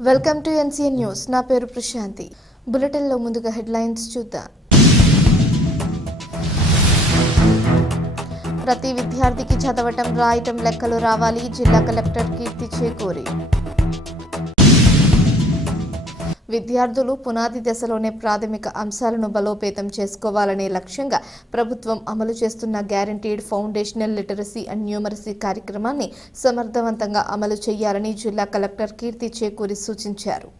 Welcome to NCN news. నా పేరు ప్రశాంతి. బులెటిన్లో ముందుగా హెడ్లైన్స్ చూద్దాం. ప్రతి విద్యార్థికి చదవటం, రాయటం, లెక్కలు రావాలి. జిల్లా కలెక్టర్ కీర్తి చేకూరి. విద్యార్థులు పునాది దశలోనే ప్రాథమిక అంశాలను బలోపేతం చేసుకోవాలనే లక్ష్యంగా ప్రభుత్వం అమలు చేస్తున్న guaranteed foundational literacy and numeracy కార్యక్రమాన్ని సమర్థవంతంగా అమలు చేయాలని జిల్లా కలెక్టర్ కీర్తి చేకూరి సూచించారు.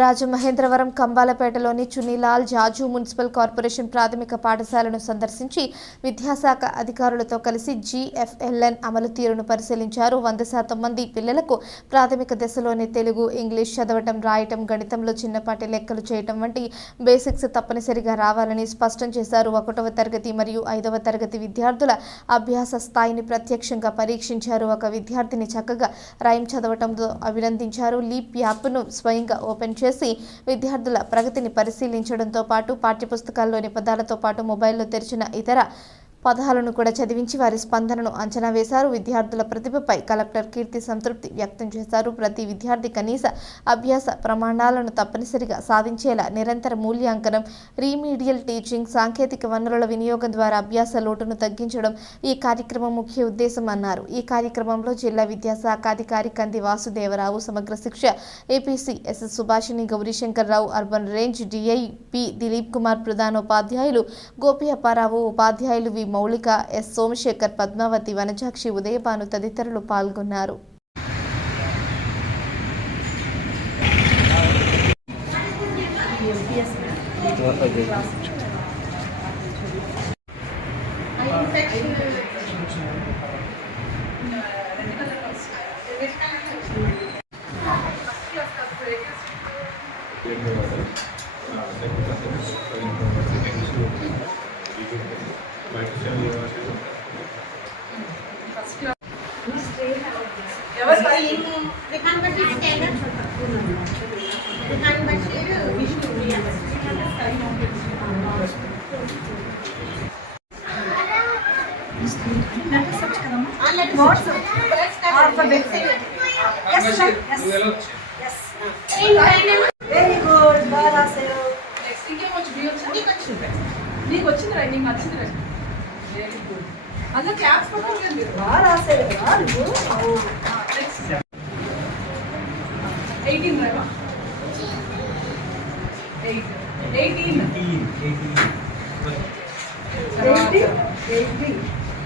రాజమహేంద్రవరం కంబాలపేటలోని చునీలాల్ జాజు మున్సిపల్ కార్పొరేషన్ ప్రాథమిక పాఠశాలను సందర్శించి విద్యాశాఖ అధికారులతో కలిసి GFLN అమలు తీరును పరిశీలించారు. 100% మంది పిల్లలకు ప్రాథమిక దశలోనే తెలుగు, ఇంగ్లీష్ చదవటం, రాయటం, గణితంలో చిన్నపాటి లెక్కలు చేయటం వంటి బేసిక్స్ తప్పనిసరిగా రావాలని స్పష్టం చేశారు. 1వ తరగతి మరియు 5వ తరగతి విద్యార్థుల అభ్యాస స్థాయిని ప్రత్యక్షంగా పరీక్షించారు. ఒక విద్యార్థిని చక్కగా రైమ్ చదవటంతో అభినందించారు. లీప్ యాప్ను స్వయంగా ఓపెన్ చేసి విద్యార్థుల ప్రగతిని పరిశీలించడంతో పాటు పాఠ్యపుస్తకాల్లోని పదాలతో పాటు మొబైల్లో తెరిచిన ఇతర పదాలను కూడా చదివించి వారి స్పందనను అంచనా వేశారు. విద్యార్థుల ప్రతిభపై కలెక్టర్ కీర్తి సంతృప్తి వ్యక్తం చేశారు. ప్రతి విద్యార్థి కనీస అభ్యాస ప్రమాణాలను తప్పనిసరిగా సాధించేలా నిరంతర మూల్యాంకనం, రీమీడియల్ టీచింగ్, సాంకేతిక వనరుల వినియోగం ద్వారా అభ్యాస లోటును తగ్గించడం ఈ కార్యక్రమం ముఖ్య ఉద్దేశం అన్నారు. ఈ కార్యక్రమంలో జిల్లా విద్యాశాఖ అధికారి కంది వాసుదేవరావు, సమగ్ర Shiksha APC S Subhashini, Gowrishankar Rao, urban range DIP Dileep Kumar, ప్రధానోపాధ్యాయులు గోపి అప్పారావు, ఉపాధ్యాయులు వి మౌలిక, S సోమశేఖర్, పద్మావతి, వనజాక్షి, ఉదయభాను తదితరులు పాల్గొన్నారు. Very good. Bara sir. Next thing you నీకు వచ్చింది రైట్, నీకు నచ్చింది రైట్. Very good. అందరూ క్లాప్స్ కొట్టుకోండి. బారా సర్. Next 18 రైవా 18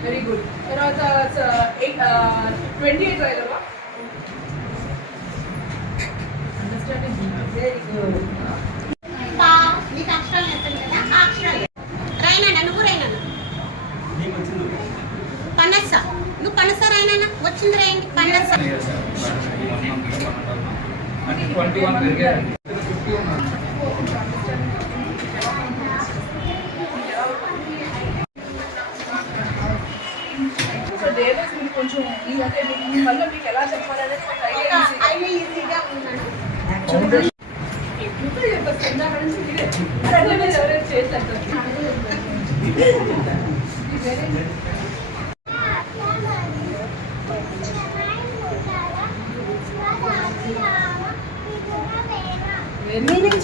very good. తర్వాత 28 రైవా అండర్స్టాండింగ్. Very good. నీకు అక్షరాలు చెప్తాను కదా, ఆ అక్షరాలు రైనా నువ్వు రైనా పనస, నువ్వు పనస రైనా వచ్చింది రాయండి. పనస కొంచెం ఈ వల్ల మీకు ఎలా చెప్పాలనేది ఈజీగా ఉన్నాను.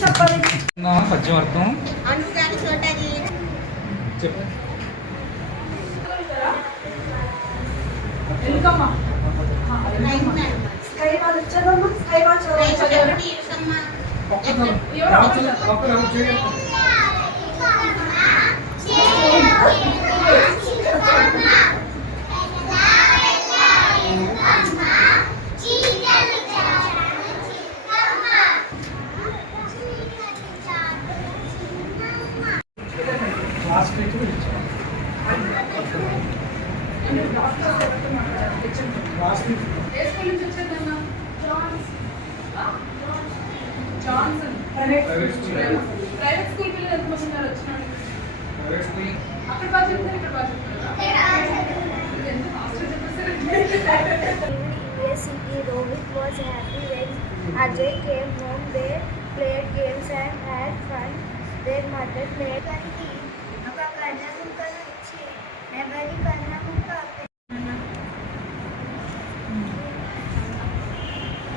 చెప్పాలి పద్యవర్తం అందుకని చూడాలి. ఎందుకమ్మా స్కై వాళ్ళు వచ్చారమ్మా. స్కై వాళ్ళు జాన్సన్ ప్రైవేట్ స్కూల్ పిల్లలు ఎంతమంది ఉన్నారు వచ్చినాడు? అక్కడ బాగా చెప్తారు, ఇక్కడ బాగా చెప్తారు. Rohit was happy when Ajay came home. They played games and had fun. Their mother made ఒక కన్న ముక్కను ఇచ్చి ఎవరి కన్న ముక్క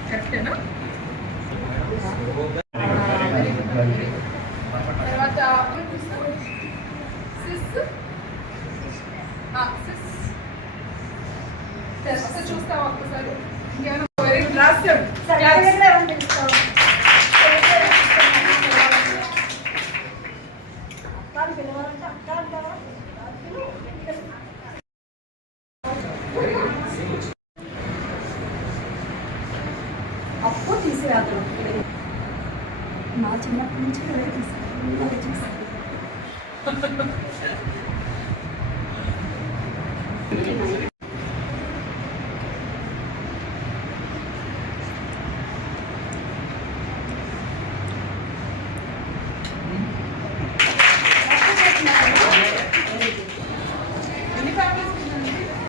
కరెక్టేనా? తర్వాత సిస్ చూస్తావా ఒక్కసారి ఇంకేమైనా వెరీ గుడ్ రాస్తాడు అప్పుడు తీసుకురాదు నా చిన్నప్పటి నుంచి తీసుకురాదు